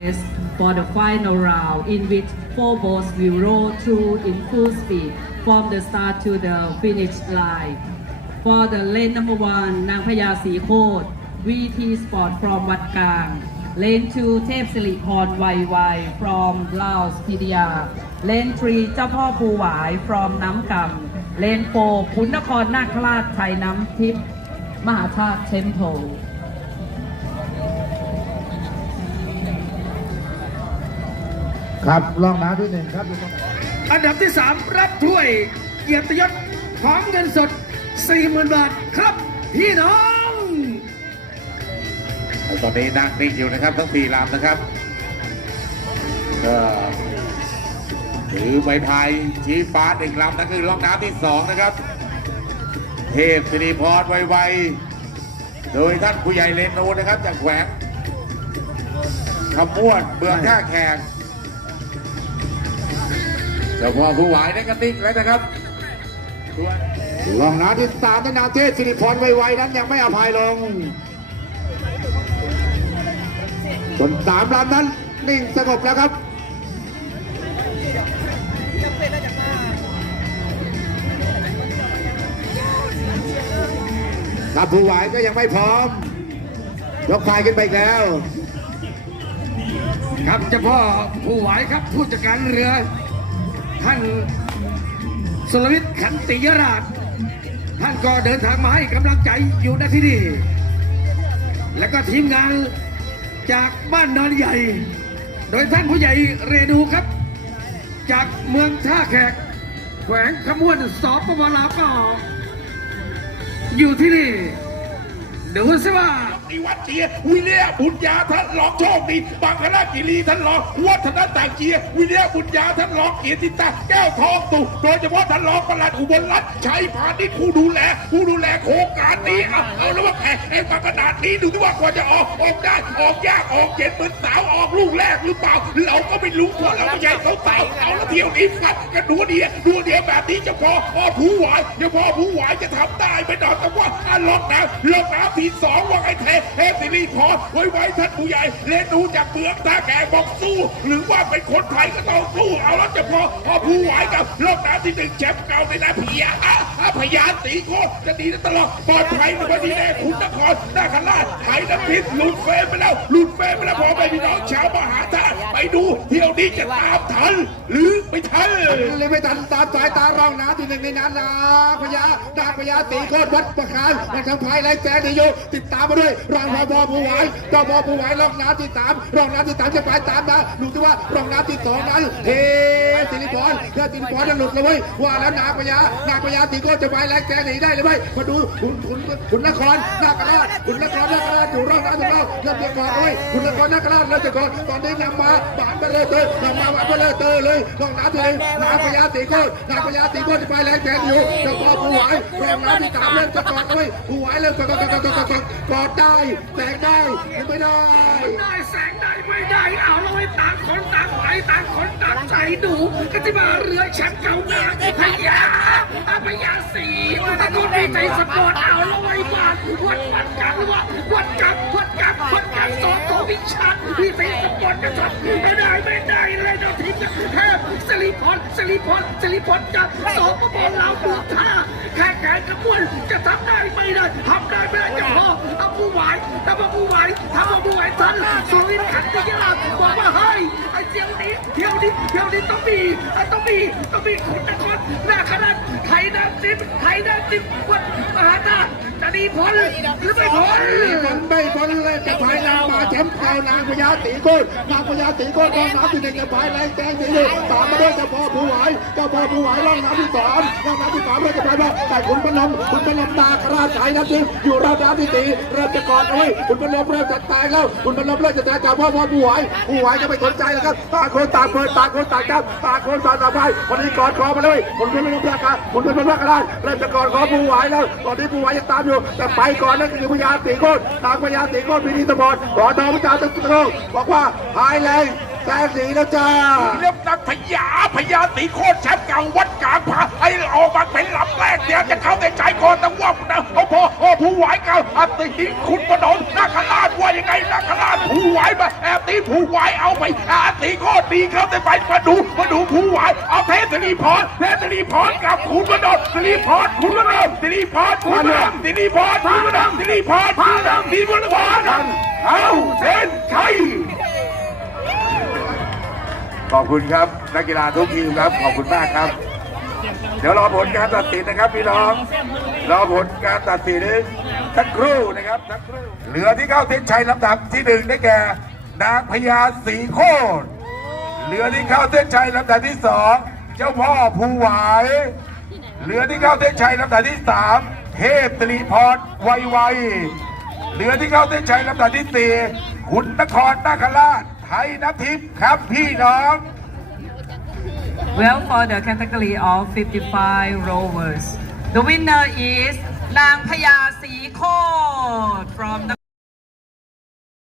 for the final round in which four boats will row through in full speed from the start to the finish line. For the lane number one นางพญาสีโคตร VT Sport from วัดกลาง Lane 2เทพสิริพรไวไว from Laos PDR Lane 3เจ้าพ่อภูหวาย from น้ำกำ Lane four ขุนนครนาคราชไทยน้ำทิพย์มหาชาติเทมโพ ครับรองน้ำที่หนึ่งครับอยู่ตรงไหนอันดับที่ 3 รับถ้วยเกียรติยศพร้อมเงินสด 40,000 บาทครับ พี่น้องตอนนี้นั่งนิ่งอยู่นะครับทั้งสี่ลำนะครับก็ถือใบพายชี้ฟ้าหนึ่งลำนั่นคือร่องน้ำที่สองนะครับ เทพสิริพรไวๆโดยท่านผู้ใหญ่เลนโนนะครับจากแขวงขมวดเบืองท่าแขก เจ้าพ่อผู้หวายนั่นก็นิ่งแล้วนะครับส่วนรองน้ำที่สามนนาเทศสิริพรไวๆนั้นยังไม่อภัยลงส่วนสามลำนั้นนิ่งสงบแล้วครับลำผู้ไหวก็ยังไม่พร้อม ยกพายขึ้นไปแล้ว ครับเจ้าพ่อผู้ไหวครับผู้จัดการเรือ ท่านสุรวิทย์ขันติยราช ท่านก็เดินทางมาให้กำลังใจอยู่ณที่นี่แล้วก็ทีมงานจากบ้านนอนใหญ่ โดยท่านผู้ใหญ่เรนูครับ จากเมืองท่าแขก แขวงขมวนสปปลาวก็อยู่ที่นี่ดูสิว่า นิวัฒน์เจียวิเลียบุญญาท่านรองโชคดีบางคณะกิรีท่านรองวัฒนต่างเจียวิเลียบุญญาท่านรองเกียรติตาแก้วทองตุโดยเฉพาะท่านรองประหลัดอุบลรัตน์ชัยพาณิชย์ผู้ดูแล ผู้ดูแลโครงการนี้เอาเอาแล้วว่าแขกเองมาขนาดนี้ดูที่ว่ากว่าจะออกออกได้ออกยากออกเย็นเหมือนสาวออกลูกแรกหรือเปล่าเราก็ไม่รู้เพราะเราไม่ใช่สาวๆเอาแล้วเที่ยวนี้ครับกันดูเดียดูเดียแบบนี้จะพอพอผู้หวายเจะพอผู้หวายจะทำได้ไหมดอกแต่ว่าอะล็อกน้ำล็อกน้ำทีสองว่าไอ้เทเทพสิริพรไว้ไว้ท่านผู้ใหญ่เรียนดูจากเมืองท่าแขกบอกสู้ หรือว่าเป็นคนไทยก็ต้องสู้ เอาแล้วจะพอพอผู้ไหวกับล็อกน้ำที่หนึ่งแชมป์เก่าในนาพยอะอะพยานสีโคตรจะดีตลอดปลอดภัยวันนี้แน่คุณนครนาคราชไทยน้ำพิษหลุดเฟรมไปแล้วหลุดเฟรมไปแล้วพอไปพี่น้องชาวมหาชาติไปดูเที่ยวนี้จะตามทันหรือ ไม่ทันเลยไม่ทันตามสายตารองน้ำที่หนึ่งในนั้นนะพญาดาพญาตีโคตรวัดประการมันทำพายไรแสงดีอยู่ติดตามมาด้วยรองพบผู้ไหวเจ้าพอผู้ไหวรองน้ำที่สามรองน้ำที่สามจะไปตามมาดูที่ว่ารองน้ำที่สองนั้นเฮสิริพรเพื่อสิริพรจะหลุดเลยเว้ยว่าแล้วนาพญานาพญาตีโคตรจะไปไรแสงหนีได้เลยเว้ยมาดูขุนขุนขุนนครนาคราชขุนนครนาคราชอยู่รองน้ำของเราเริ่มจะก่อนเว้ยขุนนครนาคราชเริ่มจะก่อนตอนนี้นำมาบานไปเลยเตยนำมาบานไปเลยเตยเลยรองน้ำที่หนึ่งนางพญาสีโคตรนางพญาสีโคตรจะไปแรงแสงอยู่เจ้าพ่อผู้ไหวรองน้ำที่สามเริ่มจะกอดเอาไว้ผู้ไหวเริ่มกอดกอดกอดกอดกอดกอดได้แสงได้ไม่ได้ได้แสงได้ไม่ได้เอาเราไว้ต่างคนต่างไหวต่างคนต่างใจดูกันที่มาเรือแชมป์เก่าเมืองพญา อาพยาสีตะโกนดีใจสปอร์ตเอาแล้วไว้บ้านวัดวัดกันว่าวัดกันวัดกันวัดกันสองตัวิชัดพี่สีสปอร์ตกันสดไม่ได้ไม่ได้เลยเจ้าทีมกันแทบสิริพรสิริพรสิริพรจากสปปลาวเราปวดท่าแข่งขันกระมวนจะทำได้ไม่ได้ทำได้ไม่ได้จ้าพ่อเอา ผู้ไหวถ้าว่าผู้ไหวถ้าว่าผู้ไหวทันสุรินทร์ขันติยราบอกว่าเฮ้ยไอ้เที่ยวนี้เที่ยวนี้เที่ยวนี้ต้องมีต้องมีต้องมีขุนนครหน้าขนาดไทยน้ำจิ้มไทยน้ำจิ้มวัดมหาธาตุ จะดีผลหรือไม่ผลมันไม่พ้นเลยจะพายนางมาแชมป์เก่านางพญาตีโคตรนางพญาตีโคตรรองน้ำที่หนึ่งจะพายแรงแสงดีอยู่ตามมาด้วยเจ้าพ่อผู้ไหวเจ้าพ่อผู้ไหวร่องน้ำที่สองรองน้ำที่สามเราจะไปว่าแต่ขุนพนมขุนพนมตาคราชใจน้ำจิ้มอยู่รอบน้ำที่สี่เริ่มจะกอดเอาไว้ขุนพนมเริ่มจะตายแล้วขุนพนมเริ่มจะตายจาพ่อพ่อผู้ไหวผู้ไหวจะไม่สนใจแล้วครับต่างคนต่างเปิดต่างคนต่างจับต่างคนต่างสะพายวันนี้กอดคอมาเลยขุนพนมพระกาขุนพนมพระกาเริ่มจะกอดคอผู้ไหวแล้วตอนนี้ผู้ไหวยังตามอยู่แต่ไปก่อนนั่นคือพญาตีโคตรทางพญาตีโคตรพิธีสมบัติขอทองพระเจ้าตะกุโลบอกว่าหายแรงแแปดสีแล้วจ้าเรียบนักพญาพญาสีโคตรแชมป์เก่าวัดกลางพาไอ้ออกมาเป็นลำแรกเดี๋ยวจะเข้าในใจก่อนแต่ว่านะโอ้โหโอ้ผู้ไหวเก่าอัตติคุณประดนนาคราชว่ายังไงนาคราชผู้ไหวมาแอบตีผู้ไหวเอาไปอาตีโคตรดีเข้าแต่ไปมาดูมาดูผู้ไหวเอาเท สรีพรเทสรีพรกับคุณประดนสรีพรคุณประดนสรีพรคุณประดนสรีพรคุณประดนสรีพรคุณประดนสรีพรเอาเส้นชัยขอบคุณครับนักกีฬาทุกทีมครับขอบคุณมากครับ เดี๋ยวรอผลการตัดสินนะครับพี่น้อง รอผลการตัดสินสักครู่นะครับสักครู่เหลือที่เข้าเส้นชัยลำดับที่หนึ่งได้แก่ นางพญาสีโคตรเหลือที่เข้าเส้นชัยลำดับที่สอง เจ้าพ่อภูหวายเหลือที่เข้าเส้นชัยลำดับที่สามเทพตรีพรไวไวเหลือที่เข้าเส้นชัยลำดับที่สี่ขุนนครนาคราชไทยน้ำทิพย์ครับพี่น้อง Well, for the category of 55 rowers, the winner is นางพญาสีโคตร from the